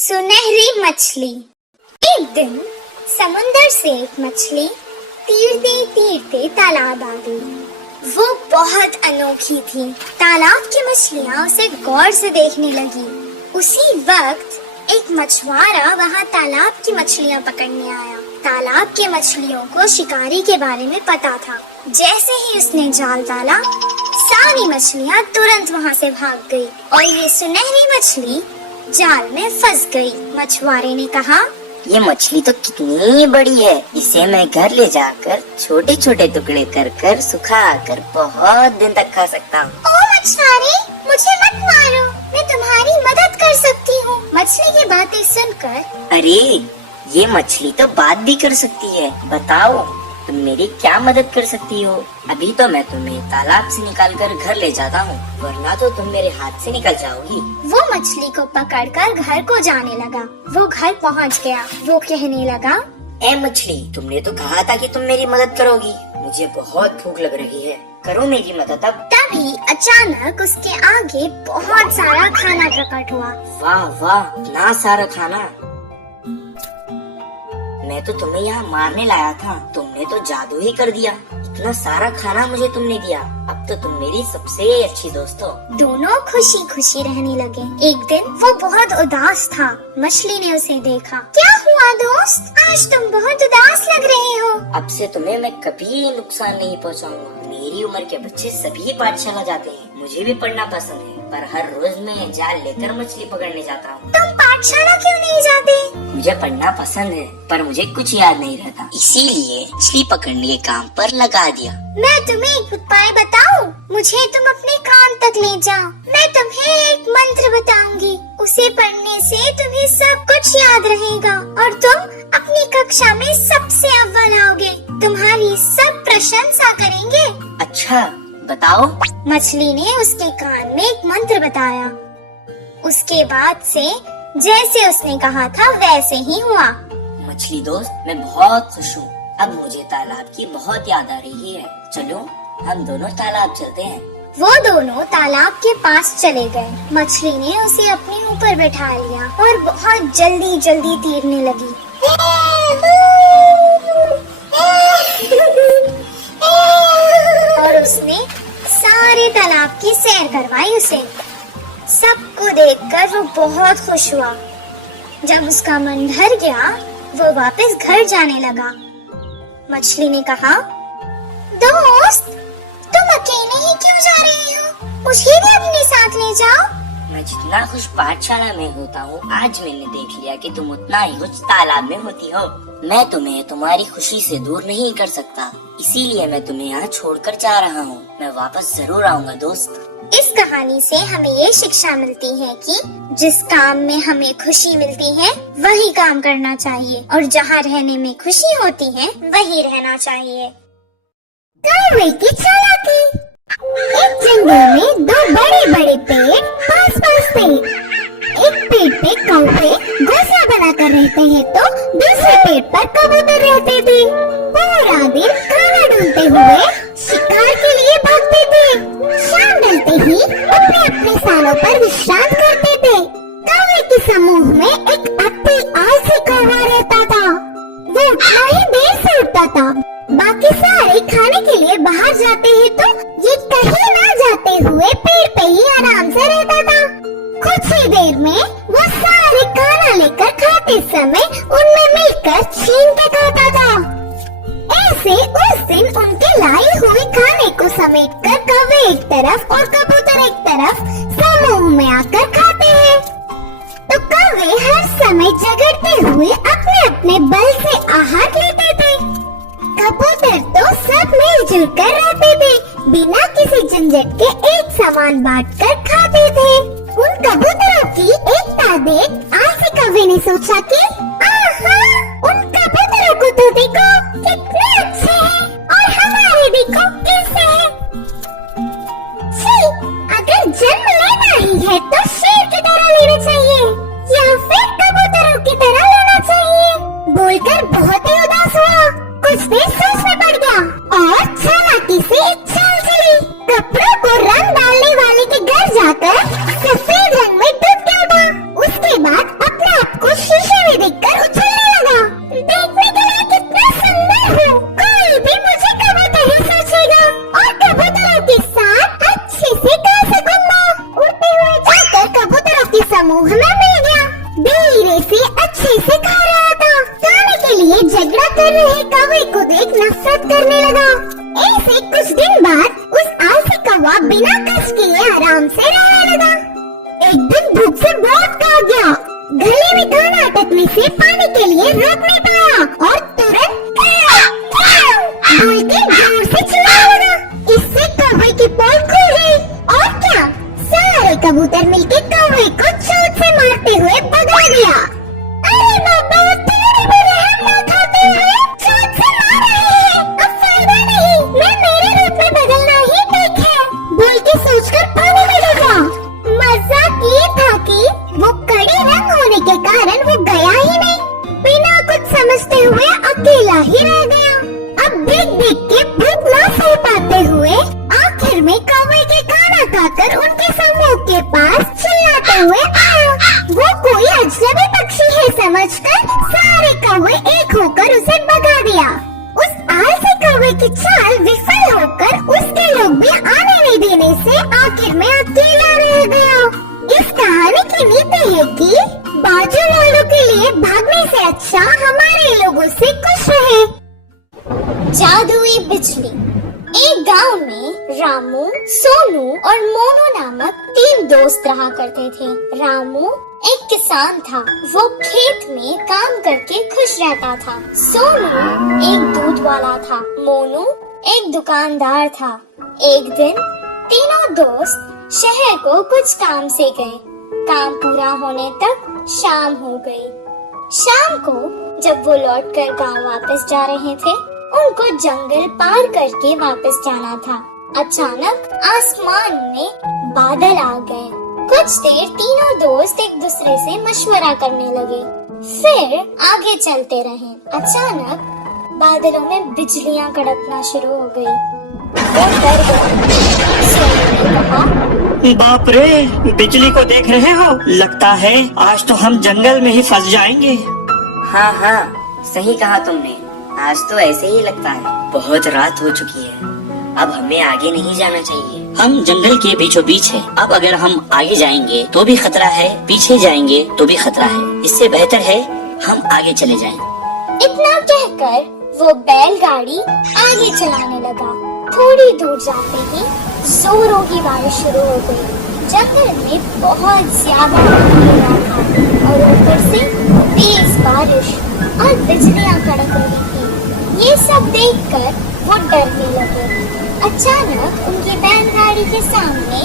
सुनहरी मछली। एक दिन समुंदर से एक मछली तीरते तीरते तालाब आ गई। वो बहुत अनोखी थी। तालाब की मछलियाँ उसे गौर से देखने लगी। उसी वक्त एक मछुआरा वहाँ तालाब की मछलियाँ पकड़ने आया। तालाब के मछलियों को शिकारी के बारे में पता था। जैसे ही उसने जाल डाला, सारी मछलियाँ तुरंत वहाँ से भाग गई और ये सुनहरी मछली जाल में फंस गई। मछुआरे ने कहा, ये मछली तो कितनी बड़ी है, इसे मैं घर ले जाकर छोटे छोटे टुकड़े कर कर सुखा कर बहुत दिन तक खा सकता हूँ। ओ मछुआरे, मुझे मत मारो, मैं तुम्हारी मदद कर सकती हूँ। मछली की बातें सुनकर, अरे ये मछली तो बात भी कर सकती है, बताओ तुम मेरी क्या मदद कर सकती हो? अभी तो मैं तुम्हें तालाब से निकाल कर घर ले जाता हूँ, वरना तो तुम मेरे हाथ से निकल जाओगी। वो मछली को पकड़कर घर को जाने लगा। वो घर पहुँच गया। वो कहने लगा, ए मछली, तुमने तो कहा था कि तुम मेरी मदद करोगी। मुझे बहुत भूख लग रही है, करो मेरी मदद अब। तभी अचानक उसके आगे बहुत सारा खाना प्रकट हुआ। वाह वाह, इतना सारा खाना! मैं तो तुम्हें यहाँ मारने लाया था, तुमने तो जादू ही कर दिया। इतना सारा खाना मुझे तुमने दिया, अब तो तुम मेरी सबसे अच्छी दोस्त हो। दोनों खुशी खुशी रहने लगे। एक दिन वो बहुत उदास था। मछली ने उसे देखा। क्या हुआ दोस्त, आज तुम बहुत उदास लग रहे हो। अब से तुम्हें मैं कभी नुकसान नहीं पहुँचाऊंगा। मेरी उम्र के बच्चे सभी पाठशाला जाते हैं, मुझे भी पढ़ना पसंद है, पर हर रोज मैं जाल लेकर मछली पकड़ने जाता हूँ। तुम पाठशाला क्यों नहीं जाते? मुझे पढ़ना पसंद है, पर मुझे कुछ याद नहीं रहता, इसीलिए मछली पकड़ने के काम पर लगा दिया। मैं तुम्हें एक उपाय बताऊं? मुझे तुम अपने कान तक ले जाओ। मैं तुम्हें एक मंत्र बताऊंगी, उसे पढ़ने से तुम्हें सब कुछ याद रहेगा और तुम अपनी कक्षा में सबसे अव्वल आओगे। तुम्हारी सब प्रशंसा करेंगे। अच्छा बताओ। मछली ने उसके कान में एक मंत्र बताया। उसके बाद से जैसे उसने कहा था वैसे ही हुआ। मछली दोस्त, मैं बहुत खुश हूँ। अब मुझे तालाब की बहुत याद आ रही है। चलो हम दोनों तालाब चलते हैं। वो दोनों तालाब के पास चले गए। मछली ने उसे अपने ऊपर बैठा लिया और बहुत जल्दी जल्दी तैरने लगी। और उसने सारे तालाब की सैर करवाई उसे। सबको देखकर वो बहुत खुश हुआ। जब उसका मन भर गया, वो वापस घर जाने लगा। मछली ने कहा, दोस्त, तुम अकेले ही क्यों जा रहे हो? मुझे भी अपने साथ ले जाओ। मैं जितना खुश पाठशाला में होता हूँ, आज मैंने देख लिया कि तुम उतना ही खुश तालाब में होती हो। मैं तुम्हें तुम्हारी खुशी से दूर नहीं कर सकता, इसीलिए मैं तुम्हें यहाँ छोड़कर जा रहा हूँ। मैं वापस जरूर आऊँगा दोस्त। इस कहानी से हमें ये शिक्षा मिलती है कि जिस काम में हमें खुशी मिलती है वही काम करना चाहिए और जहाँ रहने में खुशी होती है वही रहना चाहिए। कौवे की चालाकी। एक जंगल में दो बड़े बड़े पेड़ पास पास थे। एक पेड़ पे कौवे घोंसला बनाकर रहते हैं तो दूसरे पेड़ पर कबूतर रहते थे। पूरा दिन खाना ढूंढते हुए शिकार के लिए भागते थे। शाम ढलते ही अपने अपने स्थानों पर विश्राम करते थे। कौवे के समूह में एक अति आलसी कौवा रहता था। वो उठना ही देर से उठता था। बाकी सारे खाने के लिए बाहर जाते हैं तो ये कहीं ना जाते हुए पेड़ पे ही आराम से रहता था। कुछ ही देर में वो सारे खाना लेकर खाते समय उनमें मिलकर छीन के खाता था। ऐसे उस दिन उनके लाई हुई खाने को समेटकर कौवे एक तरफ और कबूतर एक तरफ समूह में आकर खाते हैं। तो कौवे हर समय झगड़ते हुए अपने अपने बल से आहार लेते थे। कबूतर तो सब मिलजुल कर रहते थे, बिना किसी झंझट के एक सामान बांटकर खाते थे। उन कबूतरों की एकता देख आलसी कौवे ने सोचा कि आहा, उन कबूतरों को तो देखो कितने अच्छे हैं और हमारे देखो कैसे हैं। छी, अगर जन्म लेना ही है तो शेर की तरह लेना चाहिए या फिर कबूतरों की तरह लेना चाहिए। बोलकर बहुत ही उदास हुआ। कुछ देर सोच में पड़ गया और चालाकी से एक चाल चली। कपड़ों को रंग डालने वाले के घर जाकर सफेद रंग में डूब के उठा। उसके बाद अपना रामू हमें मिल गया। धीरे से अच्छे से खा रहा था। खाने के लिए झगड़ा कर रहे कौवे को देख नफरत करने लगा। ऐसे कुछ दिन बाद उस आलसी कौवा बिना कष्ट किए आराम से रहने लगा। एक दिन भूख से बहुत खा गया। गले में खाना अटकने से पानी के लिए रोक नहीं पाया और तुरंत बोल के जोर से चिल्लाने लगा। इससे कौवे की पोल खुल गई और क्या, सारे कबूतर मिलके कौवे को चोट से मारते हुए भगा दिया। अरे बाबा, तेरे मेरे हमला खाते हुए चोट से मार रहे हैं। अब फायदा नहीं, मैं मेरे रूप में बदलना ही ठीक है, बोल के सोचकर पानी में डूबा। मजाक ये था कि वो कड़े रंग होने के कारण वो गया ही नहीं, बिना कुछ समझते हुए अकेला ही रह गया। अब देख देख के भूख न सह पाते हुए आखिर में कौवे के खाना खाकर उनके समूह के पास चिल्लाते हुए आया। वो कोई अजनबी पक्षी है समझकर सारे कौवे एक होकर उसे भगा दिया। उस आलसी कौवे की चाल विफल होकर उसके लोग भी आने नहीं देने से आखिर में अकेला रह गया। इस कहानी की नीति है कि बाजू वालों के लिए भागने से अच्छा हमारे लोगों से खुश रहे। जादुई बिजली। एक गांव में रामू, सोनू और मोनू नामक 3 दोस्त रहा करते थे। रामू एक किसान था, वो खेत में काम करके खुश रहता था। सोनू एक दूध वाला था, मोनू एक दुकानदार था। एक दिन तीनों दोस्त शहर को कुछ काम से गए। काम पूरा होने तक शाम हो गई। शाम को जब वो लौटकर गांव वापस जा रहे थे, उनको जंगल पार करके वापस जाना था। अचानक आसमान में बादल आ गए। कुछ देर तीनों दोस्त एक दूसरे से मशवरा करने लगे, फिर आगे चलते रहे। अचानक बादलों में बिजलियां कड़कना शुरू हो गई। वो डर गए। सोनू ने कहा, बाप रे, बिजली को देख रहे हो? लगता है आज तो हम जंगल में ही फंस जाएंगे। हाँ हाँ, सही कहा तुमने, आज तो ऐसे ही लगता है। बहुत रात हो चुकी है, अब हमें आगे नहीं जाना चाहिए। हम जंगल के बीचों बीच हैं। अब अगर हम आगे जाएंगे तो भी खतरा है, पीछे जाएंगे तो भी खतरा है। इससे बेहतर है हम आगे चले जाएं। इतना कहकर वो बैलगाड़ी आगे चलाने लगा। थोड़ी दूर जाते ही जोरों की बारिश शुरू हो गई। जंगल में बहुत ज्यादा पानी गिर रहा था और ऊपर से तेज बारिश और बिजलियां कड़क रही थी। ये सब देखकर वो डरने लगे। अचानक उनकी बैलगाड़ी के सामने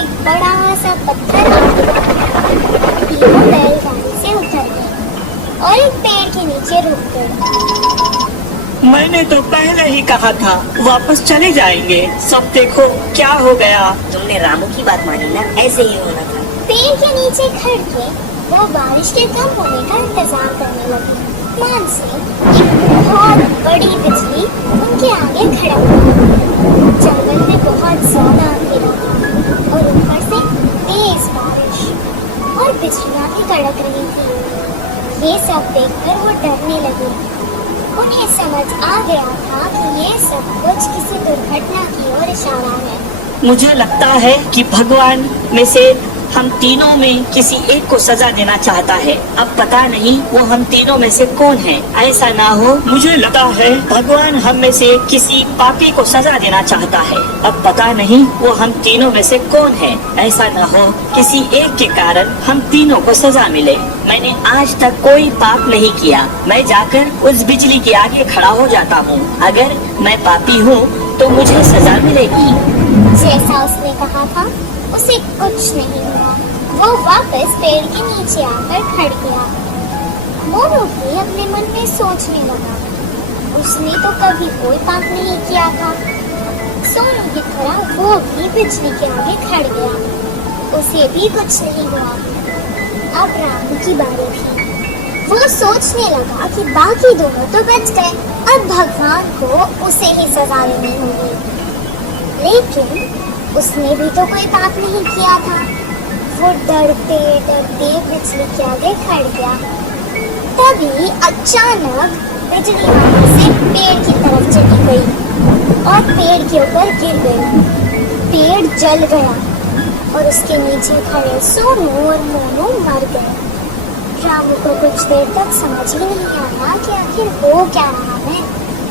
एक बड़ा सा पत्थर आ गिरा। तीनों बैलगाड़ी से उतर गए और एक पेड़ के नीचे रुक गए। मैंने तो पहले ही कहा था वापस चले जाएंगे। सब देखो क्या हो गया। तुमने रामू की बात मानी ना, ऐसे ही होना था। पेड़ के नीचे खड़ के वो बारिश के कम होने का इंतजार करने लगी। मान से एक बहुत बड़ी बिजली उनके आगे खड़क गई। जंगल में बहुत ज्यादा अंधेरा था और ऊपर से तेज बारिश और बिजलियां भी कड़क रही थी। ये सब देखकर वो डरने लगे। उन्हें समझ आ गया था कि ये सब कुछ किसी दुर्घटना की ओर इशारा है। मुझे लगता है कि भगवान में से हम तीनों में किसी एक को सजा देना चाहता है। अब पता नहीं वो हम तीनों में से कौन है। ऐसा ना हो, मुझे लगता है भगवान हम में से किसी पापी को सजा देना चाहता है। अब पता नहीं वो हम तीनों में से कौन है। ऐसा ना हो किसी एक के कारण हम तीनों को सजा मिले। मैंने आज तक कोई पाप नहीं किया। मैं जाकर उस बिजली के आगे खड़ा हो जाता हूँ। अगर मैं पापी हूँ तो मुझे सजा मिलेगी। जैसा उसने कहा था उसे कुछ नहीं हुआ। वो वापस पेड़ के नीचे आकर खड़ गया। मोनू भी अपने मन में सोचने लगा, उसने तो कभी कोई पाप नहीं किया था। सोनू की तरह वो भी बिजली के आगे खड़ गया, उसे भी कुछ नहीं हुआ। अब रामू की बारी थी। वो सोचने लगा कि बाकी दोनों तो बच गए, अब भगवान को उसे ही सजा देनी होगी। लेकिन उसने भी तो कोई पाप नहीं किया था। वो डरते डरते बिजली के आगे खड़ गया। तभी अचानक बिजली वहां से पेड़ की तरफ चली गई और पेड़ के ऊपर गिर गई। पेड़ जल गया और उसके नीचे खड़े सोनू और मोनू मर गए। रामू को कुछ देर तक समझ ही नहीं आया कि आखिर हो क्या रहा है।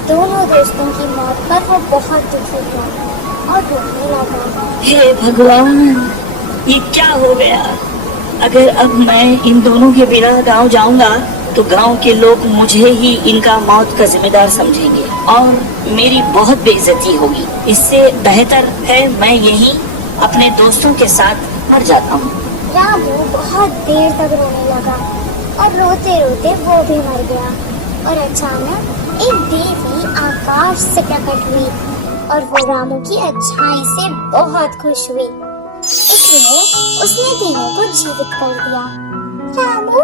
दोनों दोस्तों की मौत पर वो बहुत दुखी हुआ और रोने लगा। हे भगवान, ये क्या हो गया? अगर अब मैं इन दोनों के बिना गांव जाऊंगा तो गांव के लोग मुझे ही इनका मौत का जिम्मेदार समझेंगे और मेरी बहुत बेइज्जती होगी। इससे बेहतर है मैं यहीं अपने दोस्तों के साथ मर जाता हूँ। रामू बहुत देर तक रोने लगा और रोते रोते वो भी मर गया। और अचानक एक देवी आकाश से प्रकट हुई और वो रामू की अच्छाई से बहुत खुश हुई, इसलिए उसने तीनों को जीवित कर दिया। रामू,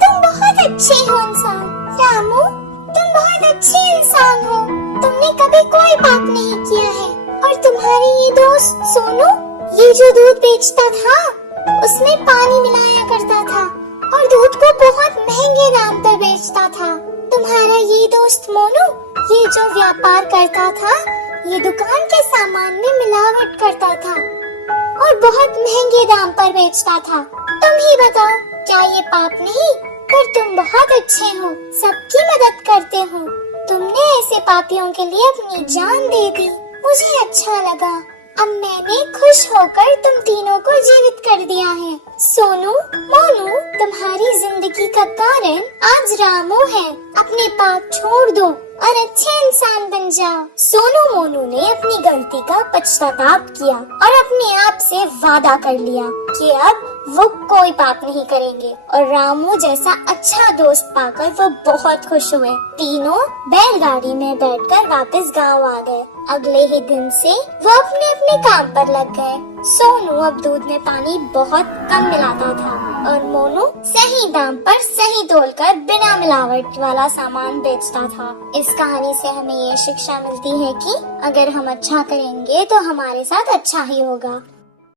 तुम बहुत अच्छे हो इंसान। रामू, तुम बहुत अच्छे इंसान हो। तुमने कभी कोई पाप नहीं किया है। और तुम्हारे ये दोस्त सोनू, ये जो दूध बेचता था उसमें पानी मिलाया करता था और दूध को बहुत महंगे दाम पर बेचता था। तुम्हारा ये दोस्त मोनू, ये जो व्यापार करता था, ये दुकान के सामान में मिलावट करता था और बहुत महंगे दाम पर बेचता था। तुम ही बताओ, क्या ये पाप नहीं? पर तुम बहुत अच्छे हो, सबकी मदद करते हो। तुमने ऐसे पापियों के लिए अपनी जान दे दी। मुझे अच्छा लगा। अब मैंने खुश होकर तुम तीनों को जीवित कर दिया है। सोनू, मोनू, तुम्हारी जिंदगी का कारण आज रामू है। अपने पाप छोड़ दो और अच्छे इंसान बन जाओ। सोनू मोनू ने अपनी गलती का पश्चाताप किया और अपने आप से वादा कर लिया कि अब वो कोई पाप नहीं करेंगे। और रामू जैसा अच्छा दोस्त पाकर वो बहुत खुश हुए। तीनों बैलगाड़ी में बैठकर वापस गांव आ गए। अगले ही दिन से वो अपने अपने काम पर लग गए। सोनू अब दूध में पानी बहुत कम मिलाता था और मोनू सही दाम पर सही तोलकर बिना मिलावट वाला सामान बेचता था। इस कहानी से हमें ये शिक्षा मिलती है कि अगर हम अच्छा करेंगे तो हमारे साथ अच्छा ही होगा।